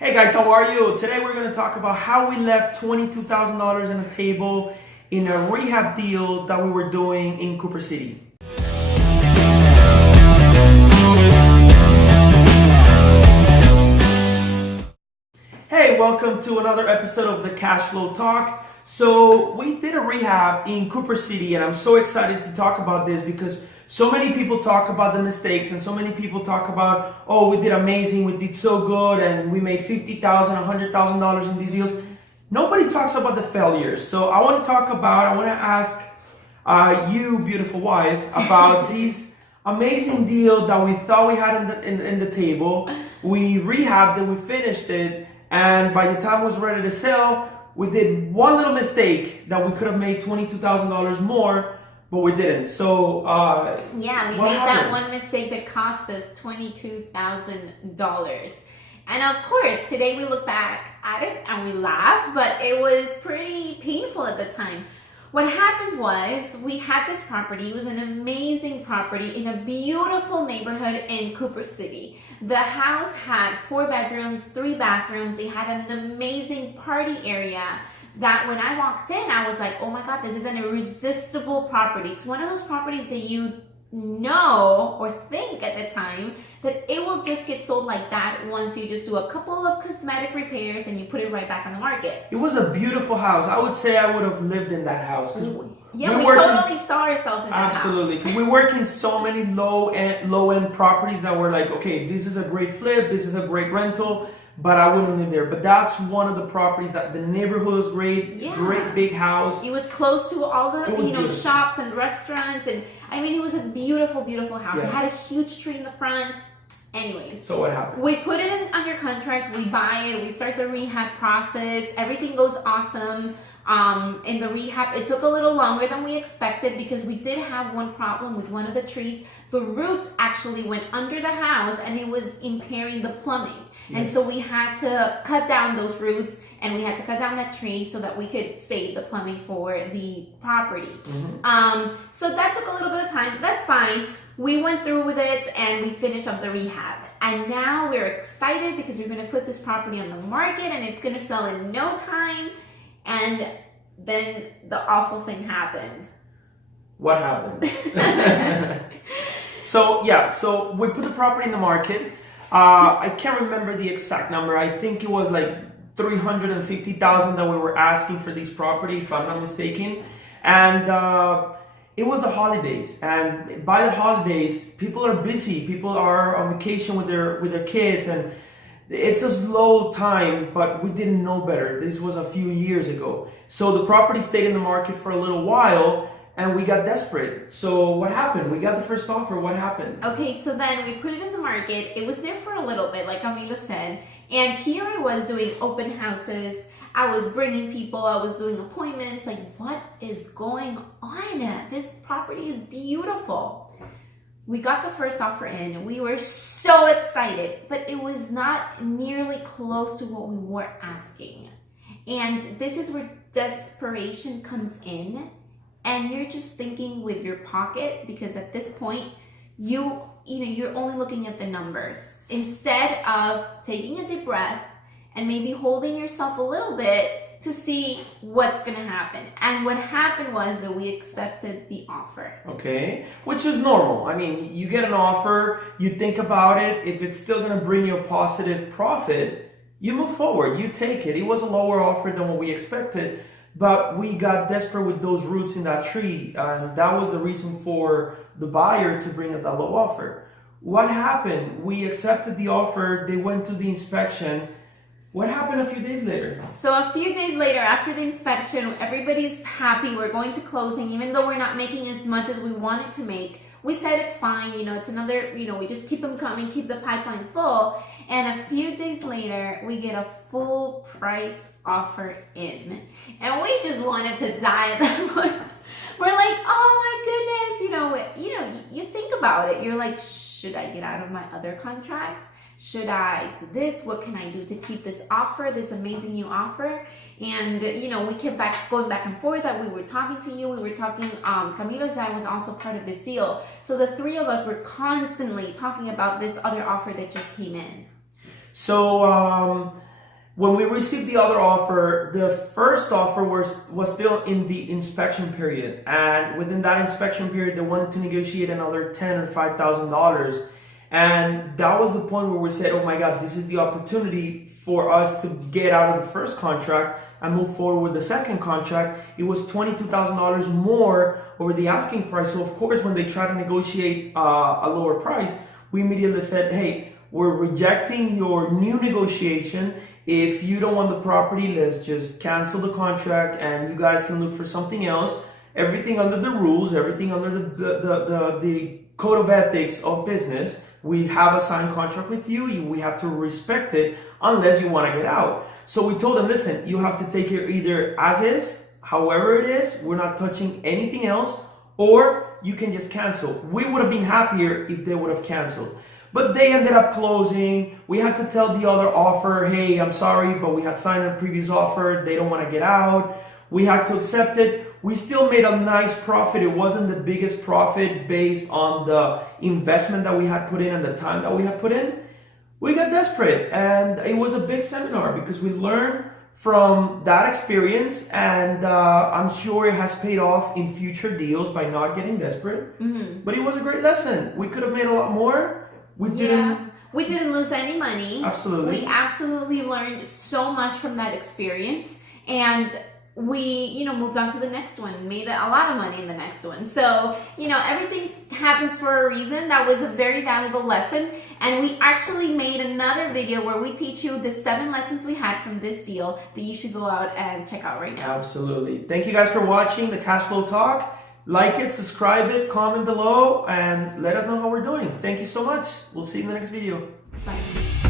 Hey guys, how are you? Today we're going to talk about how we left $22,000 on the table in a rehab deal that we were doing in Cooper City. Hey, welcome to another episode of the Cash Flow Talk. So we did a rehab in Cooper City, and I'm so excited to talk about this because so many people talk about the mistakes, and so many people talk about, oh, we did amazing, we did so good, and we made $50,000, $100,000 in these deals. Nobody talks about the failures. So I want to ask you, beautiful wife, about these amazing deal that we thought we had in the table. We rehabbed it, we finished it, and by the time it was ready to sell, we did one little mistake that we could have made $22,000 more, but we didn't. So we made that one mistake that cost us $22,000. And of course, today we look back at it and we laugh, but it was pretty painful at the time. What happened was we had this property. It was an amazing property in a beautiful neighborhood in Cooper City. The house had 4 bedrooms, 3 bathrooms. It had an amazing party area that when I walked in, I was like, oh my God, this is an irresistible property. It's one of those properties that you know or think at the time that it will just get sold like that once you just do a couple of cosmetic repairs and you put it right back on the market. It was a beautiful house. I would say I would have lived in that house. Yeah, we totally saw ourselves in that Absolutely, house. because we work in so many low-end properties that were like, okay, this is a great flip, this is a great rental, but I wouldn't live there. But that's one of the properties that the neighborhood was great, great big house. It was close to all the shops and restaurants, and I mean, it was a beautiful, beautiful house. Yes. It had a huge tree in the front. Anyways, so what happened? We put it under contract, we buy it, we start the rehab process, everything goes awesome. In the rehab, it took a little longer than we expected because we did have one problem with one of the trees. The roots actually went under the house and it was impairing the plumbing. Yes. And so we had to cut down those roots and we had to cut down that tree so that we could save the plumbing for the property. Mm-hmm. So that took a little bit of time. That's fine. We went through with it and we finished up the rehab. And now we're excited because we're going to put this property on the market and it's going to sell in no time. And then the awful thing happened. What happened? So we put the property in the market. I can't remember the exact number. I think it was like $350,000 that we were asking for this property, if I'm not mistaken. And it was the holidays, and by the holidays, people are busy. People are on vacation with their kids, and it's a slow time. But we didn't know better. This was a few years ago, so the property stayed in the market for a little while, and we got desperate. So what happened? We got the first offer. What happened? Okay, so then we put it in the market. It was there for a little bit, like Camilo said, and here I was doing open houses. I was bringing people, I was doing appointments, like what is going on? This property is beautiful. We got the first offer in and we were so excited, but it was not nearly close to what we were asking. And this is where desperation comes in and you're just thinking with your pocket because at this point, you're only looking at the numbers instead of taking a deep breath and maybe holding yourself a little bit to see what's going to happen. And what happened was that we accepted the offer. Okay, which is normal. I mean, you get an offer, you think about it. If it's still going to bring you a positive profit, you move forward, you take it. It was a lower offer than what we expected, but we got desperate with those roots in that tree. And that was the reason for the buyer to bring us that low offer. What happened? We accepted the offer. They went to the inspection. What happened a few days later? So a few days later, after the inspection, everybody's happy. We're going to closing, even though we're not making as much as we wanted to make. We said it's fine, it's another, we just keep them coming, keep the pipeline full. And a few days later, we get a full price offer in. And we just wanted to die at that point. We're like, oh my goodness, you think about it. You're like, should I get out of my other contract? Should I do this? What can I do to keep this offer, this amazing new offer? And, we kept going back and forth. That we were talking to you. We were talking, Camilo's dad was also part of this deal. So the three of us were constantly talking about this other offer that just came in. So When we received the other offer, the first offer was still in the inspection period, and within that inspection period, they wanted to negotiate another $10,000 or $5,000, and that was the point where we said, "Oh my God, this is the opportunity for us to get out of the first contract and move forward with the second contract." It was $22,000 more over the asking price. So of course, when they tried to negotiate a lower price, we immediately said, "Hey, we're rejecting your new negotiation. If you don't want the property, let's just cancel the contract and you guys can look for something else. Everything under the rules, everything under the code of ethics of business. We have a signed contract with you. We have to respect it unless you want to get out." So we told them, "Listen, you have to take it either as is, however it is. We're not touching anything else, or you can just cancel." We would have been happier if they would have canceled. But they ended up closing. We had to tell the other offer, "Hey, I'm sorry, but we had signed a previous offer. They don't want to get out." We had to accept it. We still made a nice profit. It wasn't the biggest profit based on the investment that we had put in and the time that we had put in. We got desperate, and it was a big seminar because we learned from that experience, and I'm sure it has paid off in future deals by not getting desperate. Mm-hmm. But it was a great lesson. We could have made a lot more. We didn't lose any money. Absolutely. We absolutely learned so much from that experience, and we, moved on to the next one and made a lot of money in the next one. So, everything happens for a reason. That was a very valuable lesson, and we actually made another video where we teach you the 7 lessons we had from this deal that you should go out and check out right now. Absolutely. Thank you guys for watching the Cash Flow Talk. Like it, subscribe it, comment below, and let us know how we're doing. Thank you so much. We'll see you in the next video. Bye.